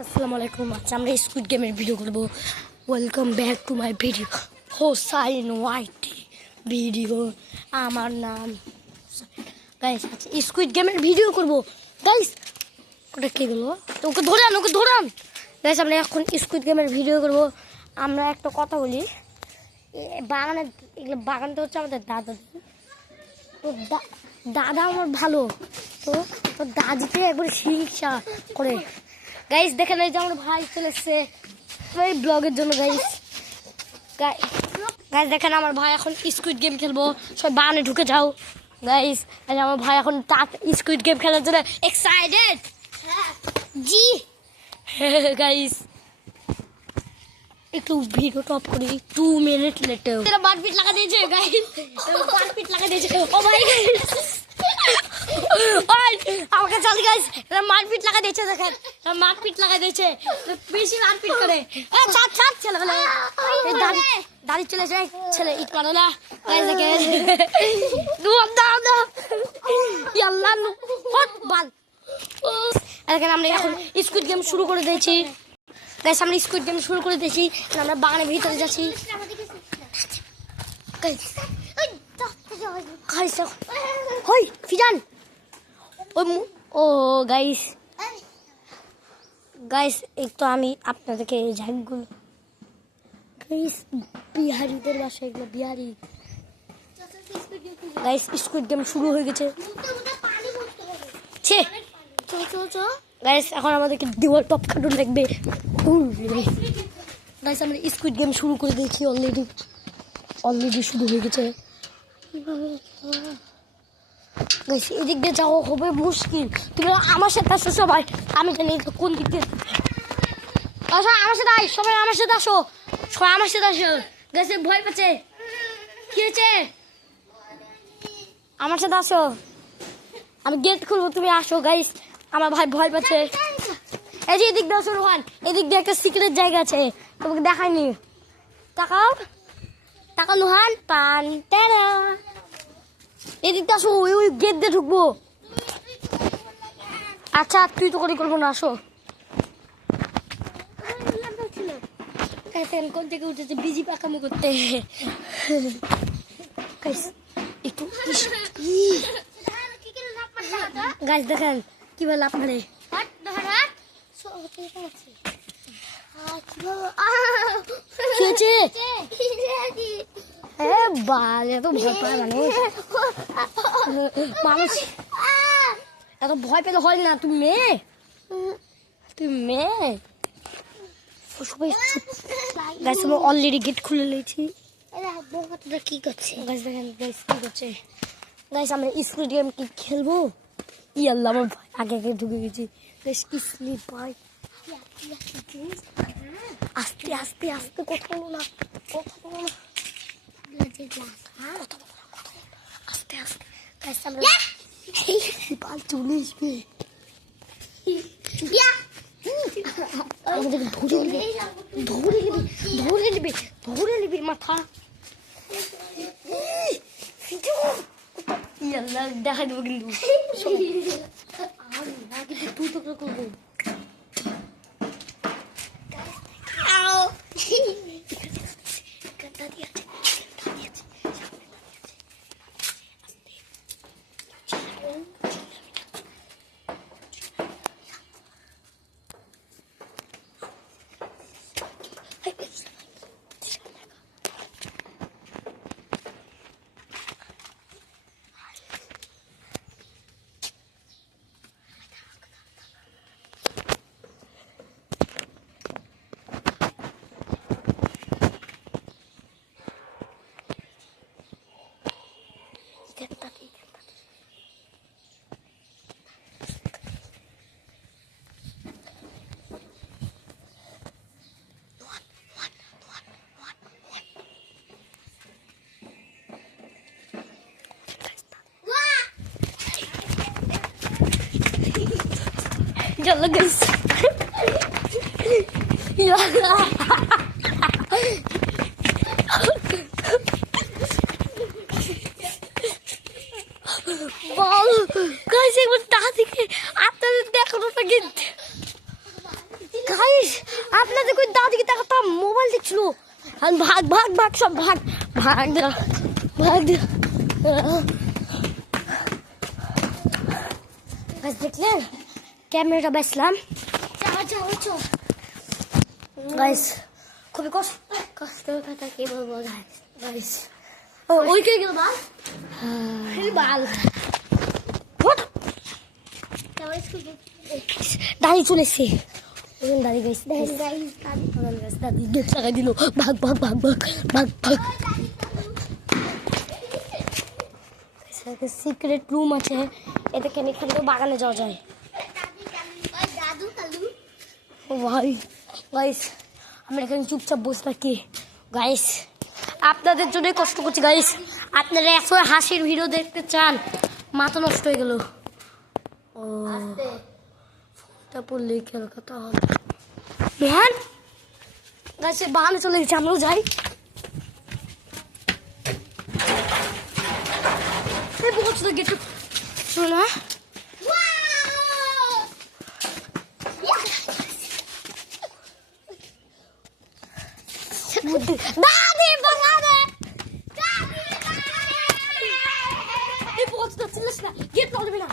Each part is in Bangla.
আসসালামু আলাইকুম। আচ্ছা আমরা স্কুইড গেমের ভিডিও করব। Welcome back to my video Hossain YT video. আমার নাম গাইস। আচ্ছা স্কুইড গেমের ভিডিও করব গাইস। ওটা কে গেল? ওকে ধরান গাইস। আমরা এখন স্কুইড গেমের ভিডিও করব। আমরা একটা কথা বলি, বাগানে এগুলো বাগানটা হচ্ছে আমাদের দাদা। তো দাদা আমার ভালো, তো তো দাদিকে একবার শিক্ষা করে। গাইস দেখেন এই যে আমার ভাই চলে এসছে এই ব্লগের জন্য। গাইস দেখেন আমার ভাই এখন স্কুইড গেম খেলবো। সবাই বাগানে ঢুকে যাও গাইস। আমার ভাই এখন স্কুইড গেম খেলার জন্য এক্সাইটেড। জি গাইস একটু ভিডিও টপ করি 2 মিনিট লেটার। তেরা মারপিট লাগা দিয়েছে গাইস, মারপিট লাগা দিয়েছে। ও ভাই ওই আমাকে চল গাইস, এরা মারপিট লাগা দিয়েছে। দেখেন এরা মারপিট লাগা দিয়েছে, বেশি মারপিট করে। এ ছাড় ছেলে বলে দাঁড়ি চলে যায় ছেলে ইট করে না গাইস। দেখেন দাও ইয়াল্লাহ হট বাল। দেখেন আমরা এখন স্কুইড গেম শুরু করে দিয়েছি গাইস। আমরা স্কুইড গেম শুরু করে দিয়েছি। আমরা বাগানের ভিতরে যাচ্ছি গাইস। হই ফিজান ও গাইস একটু আমি আপনাদেরকে ঝাঁকগুলো গাইস, বিহারিদের বাসায় এগুলো বিহারি গাইস। স্কুইড গেম শুরু হয়ে গেছে গাইস। এখন আমাদেরকে দেওয়াল টপ কাটু লাগবে গাইস। আমরা স্কুইড গেম শুরু করে দিয়েছি অলরেডি শুরু হয়ে গেছে গাইস। এদিক দিয়ে যাওয়া হবে মুশকিল। তুমি আমার সাথে আসো সবাই, আমি জানি কোন দিক দিয়ে। আসো আমার সাথে আয়, সবাই আমার সাথে আসো, সবাই আমার সাথে আসো গাইস। ভয় পাচ্ছে, কি হয়েছে? আমার সাথে আসো, আমি গেট খুলবো, তুমি আসো গাইস। আমার ভাই ভয় পাচ্ছে। এই যে এদিক দিয়ে আসো রোহান, এদিক দিয়ে একটা সিক্রেট জায়গা আছে, তোমাকে দেখায়নি। তাকাও লোহান পান টেরা, এদিক দিয়ে আসো। ওই গেট দিয়ে ঢুকবো। আচ্ছা তুই তো করে করবো না, আসো। কোন থেকে উঠেছে বিজি পাকামি করতে একটু গাছ দেখেন কিভাবে লাভ মারে। এত ভয় পায় মানুষ, এত ভয় পেলে হয় না। তুমি মেয়ে সবাই গাছ। আমরা অলরেডি গেট খুলে নিয়েছি। কি করছে গাছ? দেখেন গাছ কি করছে গাছ। আমরা স্কুল গেম কি খেলবো? ইয়াল্লাহ আমার ভাই আগে ঢুকে গেছি গাছ। কি স্লিপ ভাই, আস্তে আস্তে আস্তে কথা বলো না আস্তে আস্তে গাছ। আমরা পাল চলে আসবে, আমাদের ধরে নিবি মাথা। দেখা দেবো কিন্তু তুই তো করবো। Yalla guys. Yalla. Wow, guys, একবার তাহা থেকে আপনাদের দেখানোটা কিন্তু আপনাদের কই দাদিকে তাকাতাম মোবাইল দেখছিল আর ভাগ ভাগ ভাগ সব ভাগ ভাগ দে ভাগ দে বাস দেখলেন ক্যামেরাটা বেসলাম গাইস খুবই কষ্টের কথা কি বলবো গাইস ওই কে গেল বাল বাল দাঁড়িয়ে চলেছে দাঁড়িয়ে গেছে দাদি গেট লাগাই দিল ভাগ ভাগ ভাগ ভাগ ভাগ ভাগ সিক্রেট রুম আছে এতে কেন এখান থেকে বাগানে যাওয়া যায় ও ভাই গাইস আমরা এখানে চুপচাপ বসে থাকি গাইস আপনাদের জন্যই কষ্ট করছি গাইস আপনারা এত হাসির ভিডিও দেখতে চান মাথা নষ্ট হয়ে গেল ও ফোনটা পড়লে কলকাতা হবে বেহান গাছে বাগানে চলে গেছে আমরাও যাই বলছো তো গেটু শোনা দাদি বাগানে এই বলছো তো চিল্লাস না গেট লাগবে না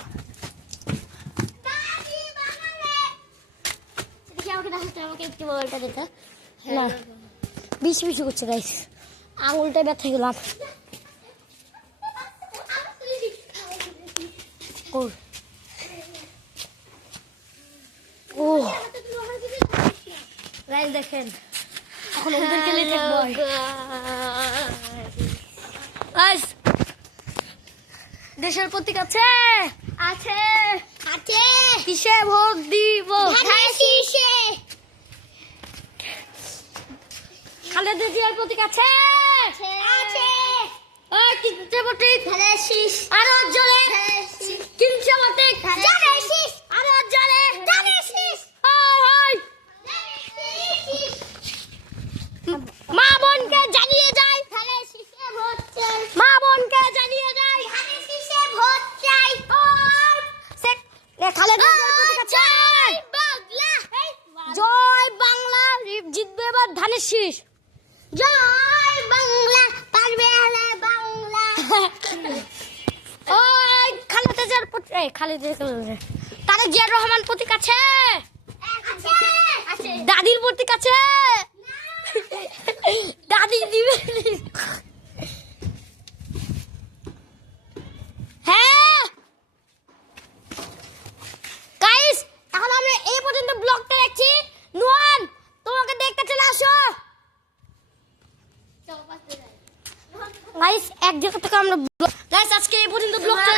আমাকে একটু বলটা দিতে না বেশি বেশি করছে গাইস আঙুলটা ব্যথা গেলাম ও গাইস দেখেন এখন ওদেরকে নিয়ে থাকবো গাইস দেশের প্রতীক আছে আছে আছে কিসে ভোট দিব কিসে খালেদা জিয়ার প্রতীক আছে আছে ওই কিসে প্রতীক শীষ আরো জলে কিসে প্রতীক শীষ আরো জলে শীষ হাই মা বোনকে জানিয়ে যায় শীষে ভোট চাই মা বোনকে জানিয়ে যায় শীষে ভোট চাই খালেদা জিয়ার প্রতীক আছে জয় বাংলা জিতবে এবার ধানের শীষ জয় বাংলা পারবে বাংলা ওই খালেদা জিয়ার তারেক জিয়ার রহমান প্রতীক আছে দাদির প্রতীক আছে দাদি দিবে হ্যাঁ গাইস এখন আমরা এই পর্যন্ত ব্লগটা দেখছি নুয়ান তোমাকে দেখতে চলে আসো গাইস এক জায়গা থেকে আমরা গাইস আজকে এই পর্যন্ত ব্লগটা